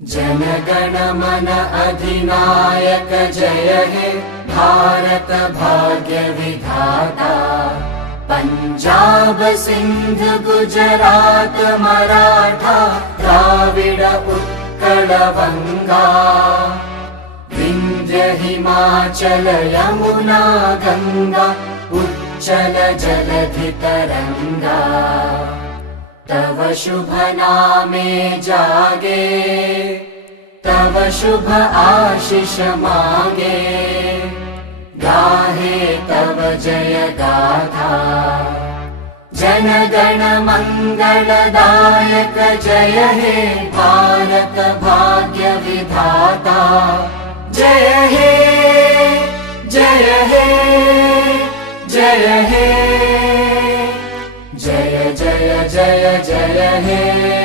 जन मन अधिनायक जय हे भारत भाग्य विधाता। पंजाब सिंध गुजरात मराठा द्राविड उत्कल बंगा। विंध्य हिमाचल यमुना गंगा उच्चल जलधि तरंगा। तव शुभ नामे जागे तव शुभ आशीष मांगे। गाहे तव जय गाथा जन गण मंगलदायक जय हे भारत भाग्य विधाता। जय हे जय हे जय हे जय जय जय जय हे।